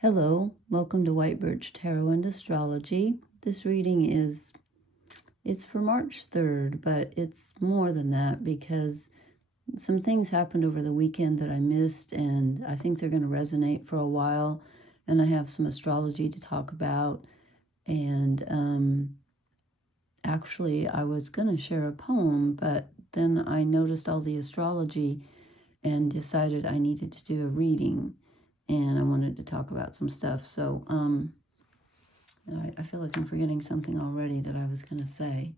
Hello, welcome to White Birch Tarot and Astrology. This reading it's for March 3rd, but it's more than that because some things happened over the weekend that I missed, and I think they're going to resonate for a while, and I have some astrology to talk about. And actually, I was going to share a poem, but then I noticed all the astrology and decided I needed to do a reading, and I wanted to talk about some stuff. So, I feel like I'm forgetting something already that I was going to say.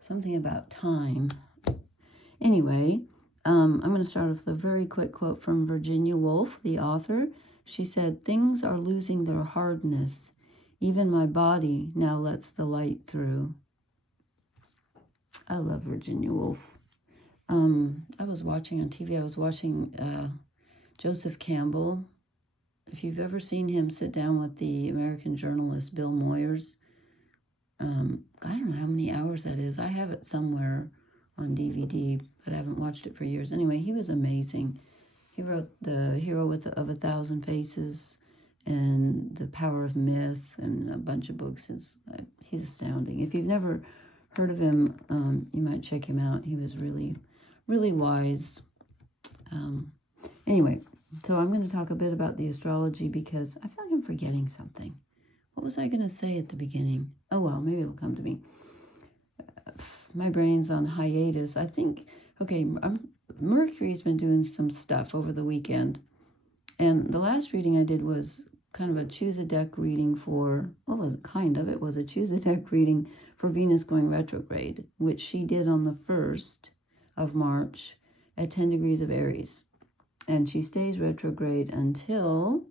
Something about time. Anyway, I'm going to start with a very quick quote from Virginia Woolf, the author. She said, "Things are losing their hardness. Even my body now lets the light through." I love Virginia Woolf. I was watching on TV, I was watching Joseph Campbell. If you've ever seen him sit down with the American journalist Bill Moyers, I don't know how many hours that is. I have it somewhere on DVD, but I haven't watched it for years. Anyway, he was amazing. He wrote The Hero of a Thousand Faces and The Power of Myth and a bunch of books. He's astounding. If you've never heard of him, you might check him out. He was really, really wise. Anyway, so I'm going to talk a bit about the astrology because I feel like I'm forgetting something. What was I going to say at the beginning? Oh, well, maybe it'll come to me. My brain's on hiatus. I think, okay, Mercury's been doing some stuff over the weekend. And the last reading I did was kind of a choose a deck reading for, well, it was kind of, it was a choose a deck reading for Venus going retrograde, which she did on the 1st of March at 10 degrees of Aries. And she stays retrograde until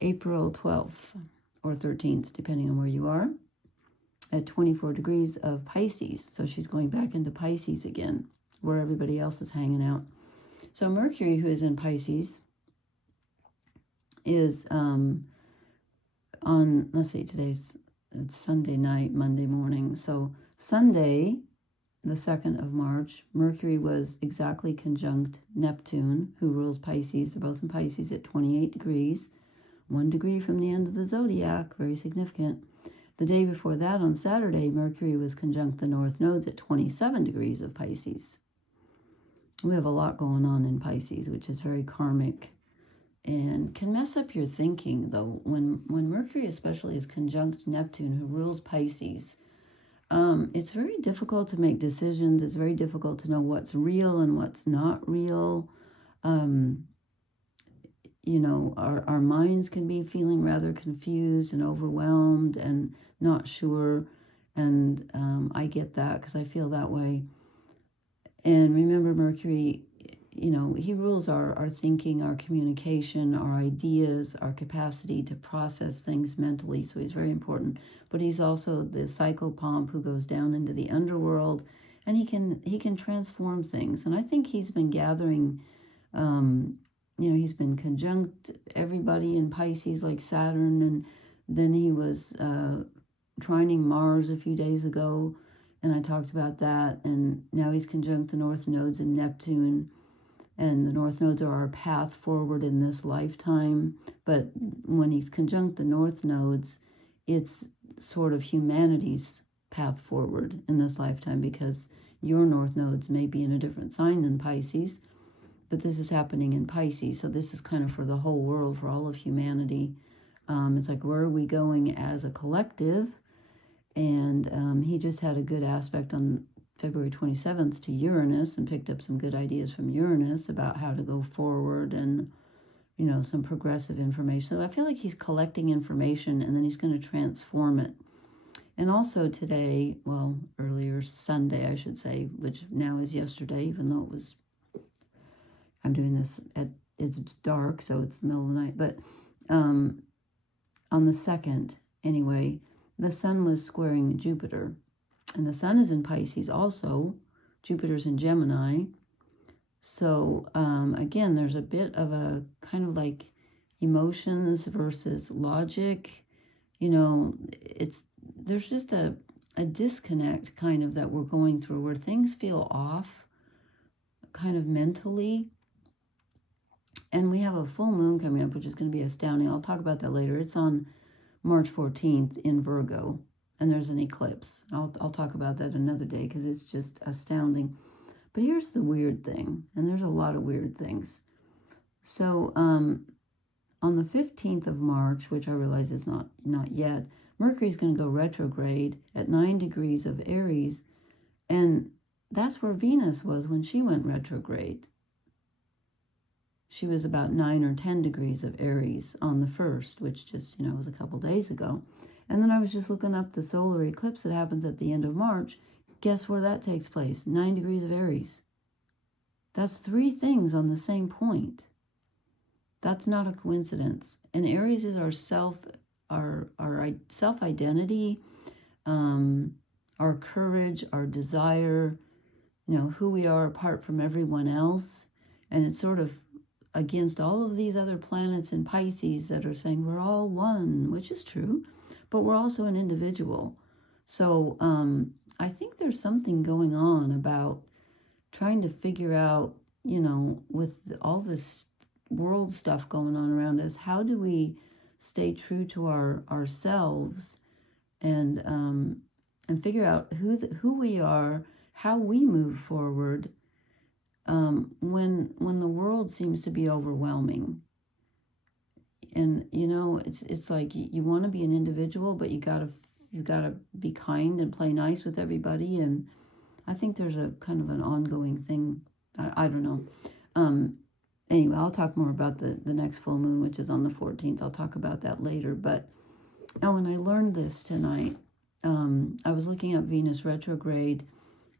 April 12th or 13th, depending on where you are, at 24 degrees of Pisces. So she's going back into Pisces again, where everybody else is hanging out. So Mercury, who is in Pisces, is on, let's see, it's Sunday night, Monday morning. So Sunday, the 2nd of March, Mercury was exactly conjunct Neptune, who rules Pisces. They're both in Pisces at 28 degrees, 1 degree from the end of the zodiac, very significant. The day before that, on Saturday, Mercury was conjunct the North Nodes at 27 degrees of Pisces. We have a lot going on in Pisces, which is very karmic and can mess up your thinking, though. When Mercury especially is conjunct Neptune, who rules Pisces, it's very difficult to make decisions. It's very difficult to know what's real and what's not real. You know, our minds can be feeling rather confused and overwhelmed and not sure. And I get that because I feel that way. And remember, Mercury, you know, he rules our thinking, our communication, our ideas, our capacity to process things mentally. So he's very important. But he's also the psychopomp who goes down into the underworld, and he can transform things. And I think he's been gathering, you know, he's been conjunct everybody in Pisces like Saturn, and then he was trining Mars a few days ago, and I talked about that. And now he's conjunct the North Nodes in Neptune. And the North Nodes are our path forward in this lifetime. But when he's conjunct the North Nodes, it's sort of humanity's path forward in this lifetime, because your North Nodes may be in a different sign than Pisces, but this is happening in Pisces. So this is kind of for the whole world, for all of humanity. It's like, where are we going as a collective? And he just had a good aspect on February 27th to Uranus, and picked up some good ideas from Uranus about how to go forward, and, you know, some progressive information. So I feel like he's collecting information, and then he's going to transform it. And also today, well, earlier Sunday, I should say, which now is yesterday, even though I'm doing this it's dark, so it's the middle of the night. But on the 2nd, anyway, the sun was squaring Jupiter. And the sun is in Pisces also. Jupiter's in Gemini. So, again, there's a bit of a kind of like emotions versus logic. You know, there's just a disconnect kind of that we're going through, where things feel off kind of mentally. And we have a full moon coming up, which is going to be astounding. I'll talk about that later. It's on March 14th in Virgo, and there's an eclipse. I'll talk about that another day because it's just astounding. But here's the weird thing, and there's a lot of weird things. So on the 15th of March, which I realize is not yet, Mercury's going to go retrograde at 9 degrees of Aries, and that's where Venus was when she went retrograde. She was about 9 or 10 degrees of Aries on the 1st, which just, was a couple days ago. And then I was just looking up the solar eclipse that happens at the end of March. Guess where that takes place? 9 degrees of Aries. That's 3 things on the same point. That's not a coincidence. And Aries is our self-identity, our courage, our desire, who we are apart from everyone else. And it's sort of against all of these other planets in Pisces that are saying we're all one, which is true, but we're also an individual. So I think there's something going on about trying to figure out, with all this world stuff going on around us, how do we stay true to ourselves and figure out who we are, how we move forward, when the world seems to be overwhelming. And it's like you want to be an individual, but you gotta be kind and play nice with everybody. And I think there's a kind of an ongoing thing. I don't know. Anyway, I'll talk more about the next full moon, which is on the 14th. I'll talk about that later. But when I learned this tonight, I was looking up Venus retrograde.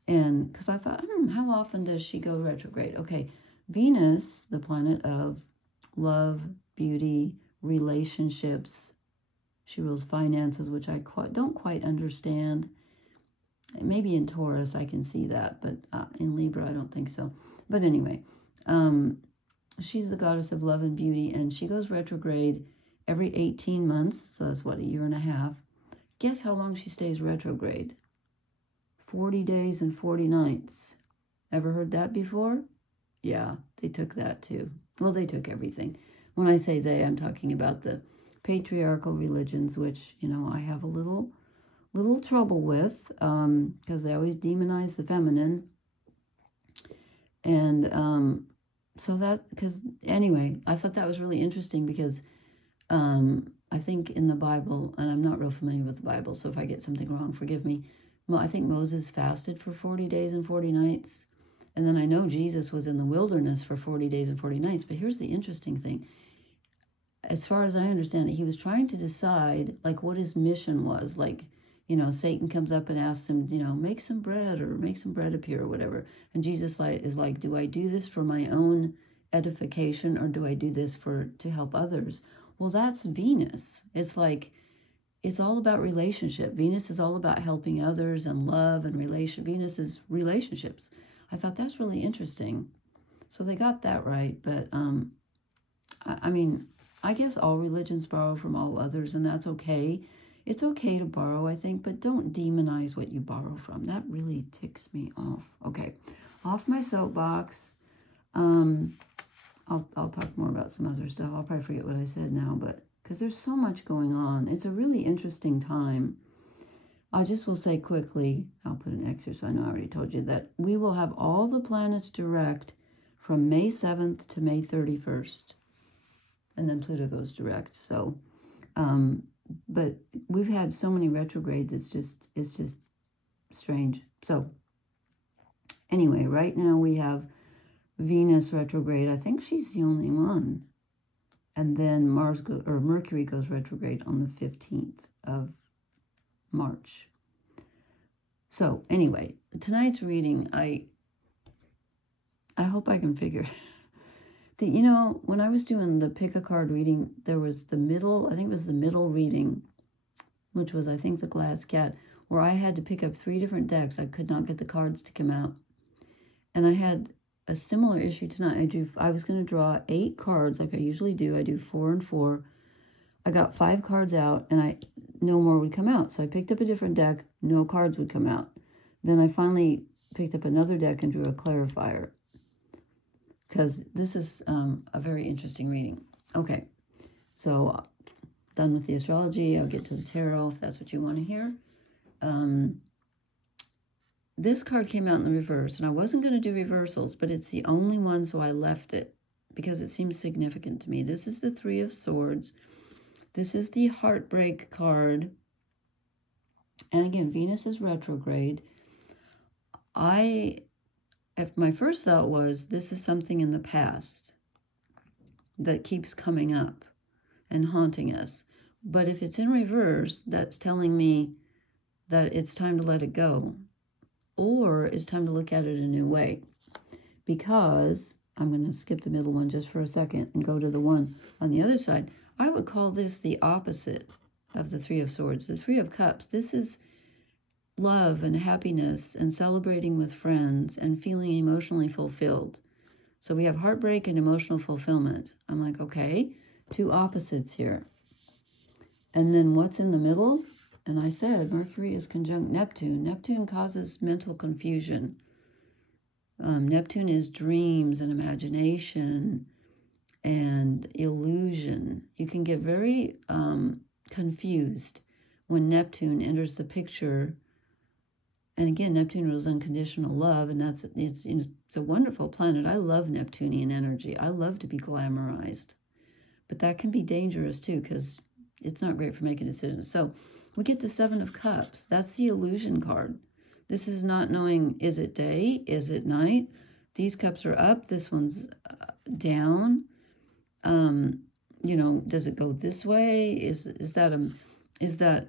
And because I thought, how often does she go retrograde? Okay, Venus, the planet of love, beauty, relationships. She rules finances, which I don't quite understand. Maybe in Taurus I can see that, but in Libra I don't think so. But anyway, she's the goddess of love and beauty, and she goes retrograde every 18 months. So that's what, a year and a half. Guess how long she stays retrograde? 40 days and 40 nights. Ever heard that before? Yeah, they took that too. Well, they took everything. When I say they, I'm talking about the patriarchal religions, which, I have a little trouble with, because they always demonize the feminine. And anyway, I thought that was really interesting because I think in the Bible, and I'm not real familiar with the Bible, so if I get something wrong, forgive me. Well, I think Moses fasted for 40 days and 40 nights. And then I know Jesus was in the wilderness for 40 days and 40 nights. But here's the interesting thing. As far as I understand it, he was trying to decide, what his mission was. Satan comes up and asks him, make some bread or make some bread appear or whatever. And Jesus is like, do I do this for my own edification or do I do this to help others? Well, that's Venus. It's all about relationship. Venus is all about helping others and love and relation. Venus is relationships. I thought that's really interesting. So they got that right. But, I guess all religions borrow from all others, and that's okay. It's okay to borrow, I think, but don't demonize what you borrow from. That really ticks me off. Okay, off my soapbox. I'll talk more about some other stuff. I'll probably forget what I said now, but because there's so much going on. It's a really interesting time. I just will say quickly, I'll put an X here so I know I already told you that we will have all the planets direct from May 7th to May 31st. And then Pluto goes direct. So, but we've had so many retrogrades, it's just strange. So, anyway, right now we have Venus retrograde. I think she's the only one. And then Mercury goes retrograde on the 15th of March. So anyway, tonight's reading, I hope I can figure it. When I was doing the pick a card reading, there was the middle reading, which was, I think, the Glass Cat, where I had to pick up 3 different decks. I could not get the cards to come out. And I had a similar issue tonight. I was going to draw 8 cards like I usually do. I do 4 and 4. I got 5 cards out, and no more would come out. So I picked up a different deck. No cards would come out. Then I finally picked up another deck and drew a clarifier. because this is a very interesting reading. Okay, so done with the astrology. I'll get to the tarot if that's what you want to hear. This card came out in the reverse, and I wasn't going to do reversals, but it's the only one, so I left it because it seems significant to me. This is the Three of Swords. This is the heartbreak card. And again, Venus is retrograde. If my first thought was, this is something in the past that keeps coming up and haunting us. But if it's in reverse, that's telling me that it's time to let it go. Or it's time to look at it a new way. Because, I'm going to skip the middle one just for a second and go to the one on the other side. I would call this the opposite of the Three of Swords. The Three of Cups. This is love and happiness and celebrating with friends and feeling emotionally fulfilled. So we have heartbreak and emotional fulfillment. I'm like, okay, two opposites here. And then what's in the middle? And I said, Mercury is conjunct Neptune. Neptune causes mental confusion. Neptune is dreams and imagination and illusion. You can get very confused when Neptune enters the picture. And again, Neptune rules unconditional love, and it's a wonderful planet. I love Neptunian energy. I love to be glamorized. But that can be dangerous too, because it's not great for making decisions. So we get the Seven of Cups. That's the illusion card. This is not knowing, is it day? Is it night? These cups are up. This one's down. You know, does it go this way? Is that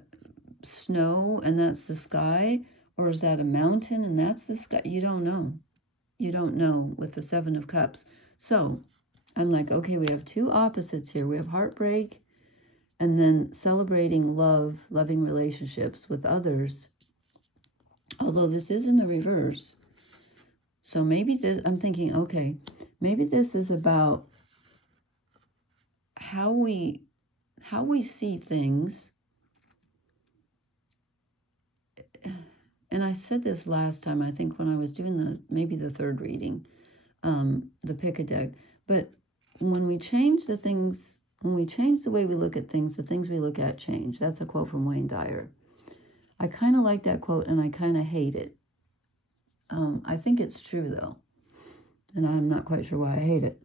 snow and that's the sky? Or is that a mountain and that's the sky? You don't know. You don't know with the Seven of Cups. So I'm like, okay, we have two opposites here. We have heartbreak and then celebrating love, loving relationships with others. Although this is in the reverse. So maybe this, I'm thinking, okay, maybe this is about how we see things. And I said this last time, I think when I was doing maybe the third reading, the pick a deck. But when we change the things, when we change the way we look at things, the things we look at change. That's a quote from Wayne Dyer. I kind of like that quote and I kind of hate it. I think it's true though. And I'm not quite sure why I hate it.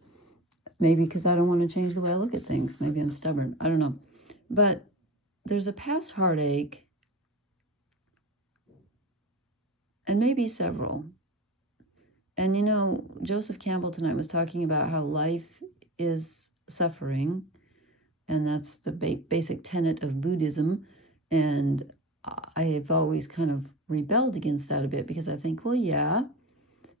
Maybe because I don't want to change the way I look at things. Maybe I'm stubborn. I don't know. But there's a past heartache. And maybe several. And you know, Joseph Campbell tonight was talking about how life is suffering. And that's the basic tenet of Buddhism. And I've always kind of rebelled against that a bit because I think, well, yeah,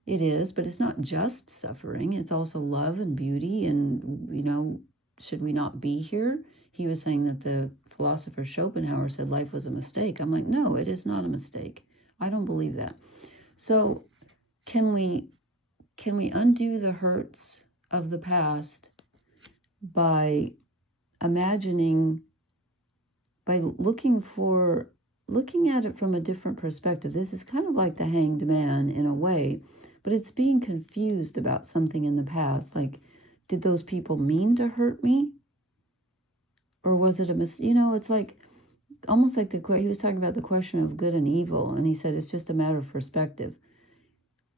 it is, but it's not just suffering. It's also love and beauty. And, you know, should we not be here? He was saying that the philosopher Schopenhauer said life was a mistake. I'm like, no, it is not a mistake. I don't believe that. So can we undo the hurts of the past by imagining, by looking at it from a different perspective? This is kind of like the Hanged Man in a way, but it's being confused about something in the past. Like, did those people mean to hurt me? Or was it you know, it's like, almost like he was talking about the question of good and evil, and he said it's just a matter of perspective.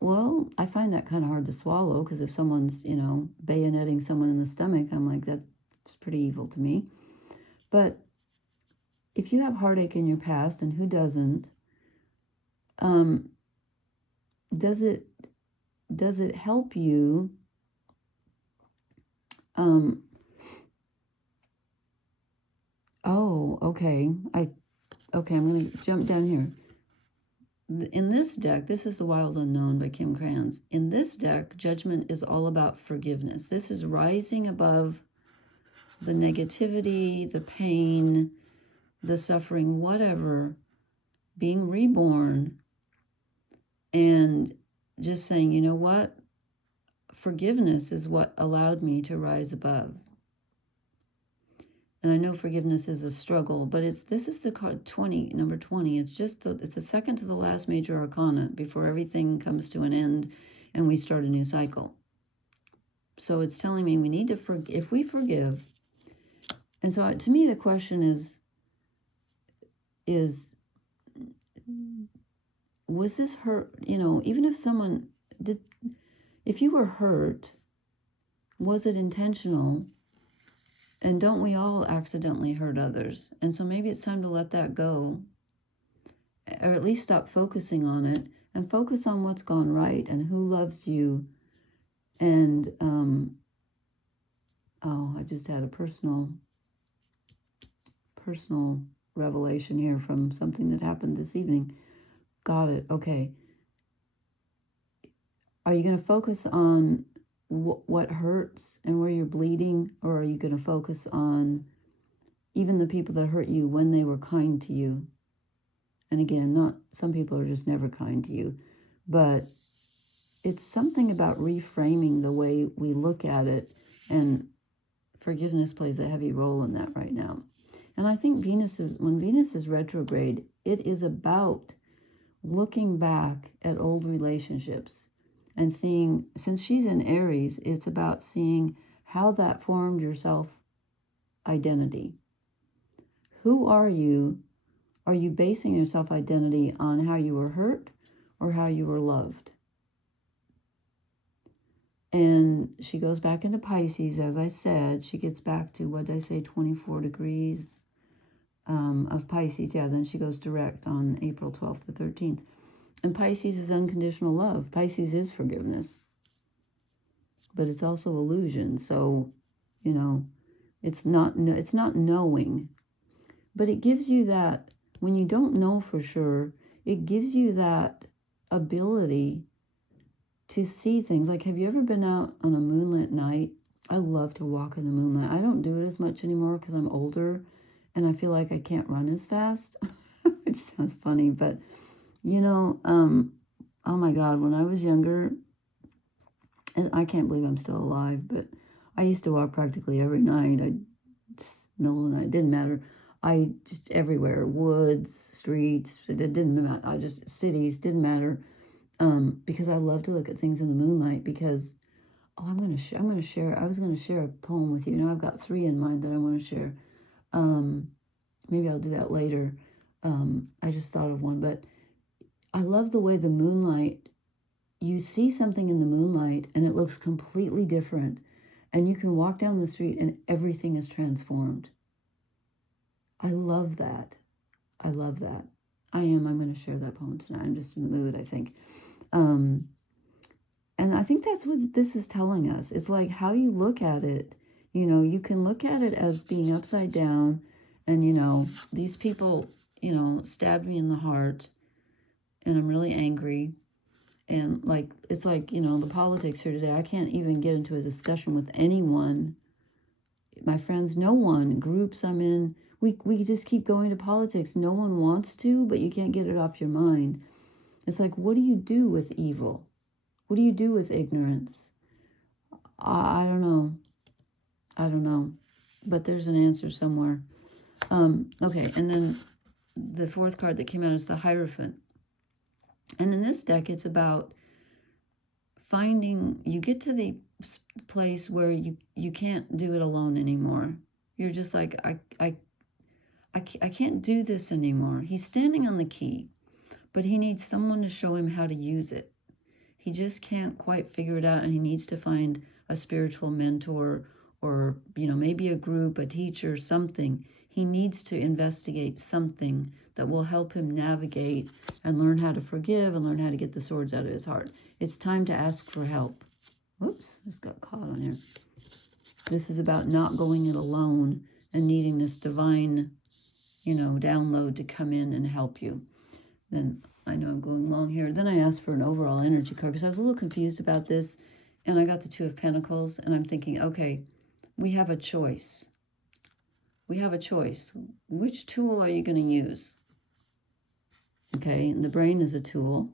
Well, I find that kind of hard to swallow, because if someone's, you know, bayoneting someone in the stomach, I'm like, that's pretty evil to me. But if you have heartache in your past, and who doesn't, does it help you oh, okay. I'm going to jump down here. In this deck, this is The Wild Unknown by Kim Krans. In this deck, Judgment is all about forgiveness. This is rising above the negativity, the pain, the suffering, whatever, being reborn, and just saying, you know what? Forgiveness is what allowed me to rise above. And I know forgiveness is a struggle, but this is the card 20, number 20. It's the second to the last major arcana before everything comes to an end and we start a new cycle. So it's telling me we need to forgive. If we forgive, and so to me the question is was this hurt? You know, even if someone did, if you were hurt, was it intentional? And don't we all accidentally hurt others? And so maybe it's time to let that go, or at least stop focusing on it and focus on what's gone right and who loves you. And I just had a personal revelation here from something that happened this evening. Got it. Okay. Are you going to focus on what hurts and where you're bleeding, or are you going to focus on even the people that hurt you when they were kind to you? And again, not some people are just never kind to you, but it's something about reframing the way we look at it, and forgiveness plays a heavy role in that right now. And I think when Venus is retrograde, it is about looking back at old relationships and seeing, since she's in Aries, it's about seeing how that formed your self-identity. Who are you? Are you basing your self-identity on how you were hurt or how you were loved? And she goes back into Pisces, as I said. She gets back to, what did I say, 24 degrees of Pisces. Yeah, then she goes direct on April 12th to 13th. And Pisces is unconditional love. Pisces is forgiveness. But it's also illusion. So, you know, it's not knowing. But it gives you that, when you don't know for sure, it gives you that ability to see things. Like, have you ever been out on a moonlit night? I love to walk in the moonlight. I don't do it as much anymore because I'm older and I feel like I can't run as fast, which sounds funny, but you know, oh my God, when I was younger, and I can't believe I'm still alive, but I used to walk practically every night. Middle of the night, didn't matter. I just everywhere, woods, streets, it didn't matter. Cities, didn't matter. Because I love to look at things in the moonlight. Because I was going to share a poem with you. Now I've got 3 in mind that I want to share. Maybe I'll do that later. I just thought of one, but I love the way the moonlight, you see something in the moonlight and it looks completely different, and you can walk down the street and everything is transformed. I love that. I love that. I'm going to share that poem tonight. I'm just in the mood, I think. And I think that's what this is telling us. It's like how you look at it. You know, you can look at it as being upside down, and, you know, these people, you know, stabbed me in the heart and I'm really angry. And like, it's like, you know, the politics here today, I can't even get into a discussion with anyone. My friends, no one, groups I'm in, we just keep going to politics. No one wants to, but you can't get it off your mind. It's like, what do you do with evil? What do you do with ignorance? I don't know. I don't know. But there's an answer somewhere. Okay, and then the 4th card that came out is the Hierophant. And in this deck, it's about finding, you get to the place where you can't do it alone anymore. You're just like, I can't do this anymore. He's standing on the key, but he needs someone to show him how to use it. He just can't quite figure it out, and he needs to find a spiritual mentor, or, you know, maybe a group, a teacher, something. He needs to investigate something that will help him navigate and learn how to forgive and learn how to get the swords out of his heart. It's time to ask for help. Whoops, just got caught on here. This is about not going it alone and needing this divine, you know, download to come in and help you. Then, I know I'm going long here. Then I asked for an overall energy card because I was a little confused about this. And I got the 2 of Pentacles, and I'm thinking, okay, we have a choice. We have a choice. Which tool are you going to use? Okay, and the brain is a tool,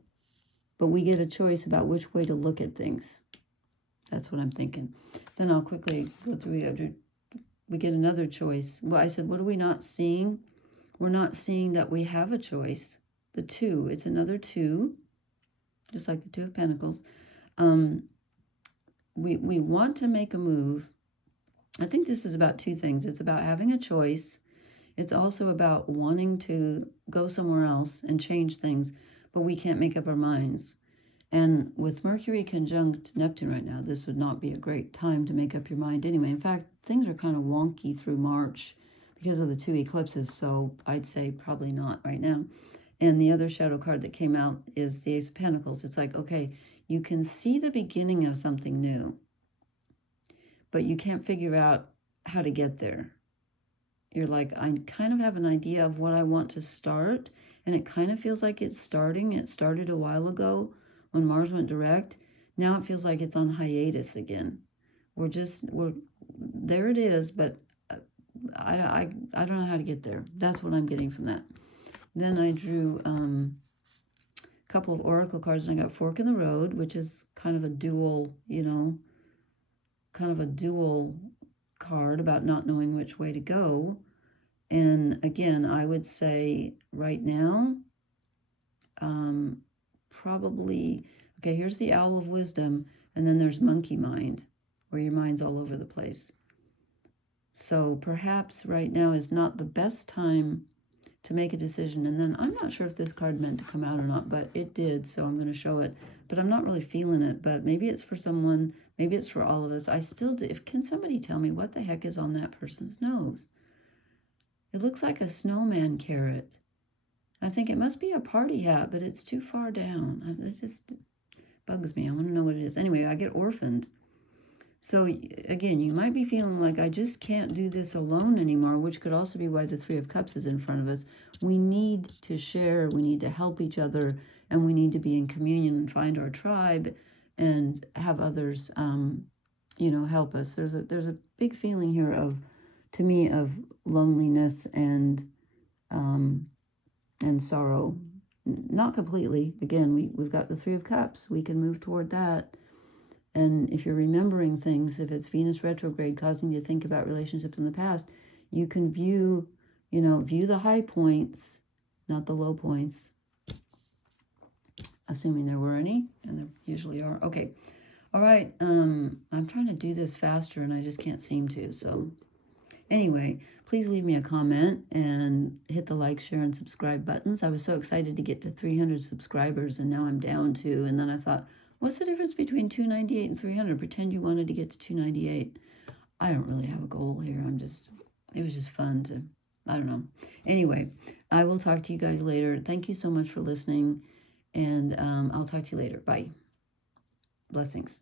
but we get a choice about which way to look at things. That's what I'm thinking. Then I'll quickly go through it. We get another choice. Well, I said, what are we not seeing? We're not seeing that we have a choice. The 2, it's another 2, just like the 2 of Pentacles. we want to make a move. I think this is about two things. It's about having a choice. It's also about wanting to go somewhere else and change things, but we can't make up our minds. And with Mercury conjunct Neptune right now, this would not be a great time to make up your mind anyway. In fact, things are kind of wonky through March because of the two eclipses, so I'd say probably not right now. And the other shadow card that came out is the Ace of Pentacles. It's like, okay, you can see the beginning of something new, but you can't figure out how to get there. You're like, I kind of have an idea of what I want to start, and it kind of feels like it's starting. It started a while ago when Mars went direct. Now it feels like it's on hiatus again. We're there it is, but I don't know how to get there. That's what I'm getting from that. Then I drew a couple of oracle cards, and I got Fork in the Road, which is kind of a dual, kind of a dual card about not knowing which way to go. And again, I would say right now, probably, okay, here's the Owl of Wisdom, and then there's Monkey Mind, where your mind's all over the place. So perhaps right now is not the best time to make a decision. And then I'm not sure if this card meant to come out or not, but it did, so I'm going to show it. But I'm not really feeling it, but maybe it's for someone, maybe it's for all of us. I still do. Can somebody tell me what the heck is on that person's nose? It looks like a snowman carrot. I think it must be a party hat, but it's too far down. It just bugs me. I want to know what it is. Anyway, I get orphaned. So again, you might be feeling like I just can't do this alone anymore, which could also be why the Three of Cups is in front of us. We need to share, we need to help each other, and we need to be in communion and find our tribe and have others, help us. There's a big feeling here of, to me, of loneliness and sorrow. Not completely. Again, we've got the Three of Cups. We can move toward that. And if you're remembering things, if it's Venus retrograde causing you to think about relationships in the past, you can view the high points, not the low points, assuming there were any, and there usually are. Okay. All right. I'm trying to do this faster, and I just can't seem to. So anyway, please leave me a comment and hit the like, share, and subscribe buttons. I was so excited to get to 300 subscribers, and now I'm down to, and then I thought, what's the difference between 298 and 300? Pretend you wanted to get to 298. I don't really have a goal here. It was just fun to, I don't know. Anyway, I will talk to you guys later. Thank you so much for listening, and I'll talk to you later. Bye. Blessings.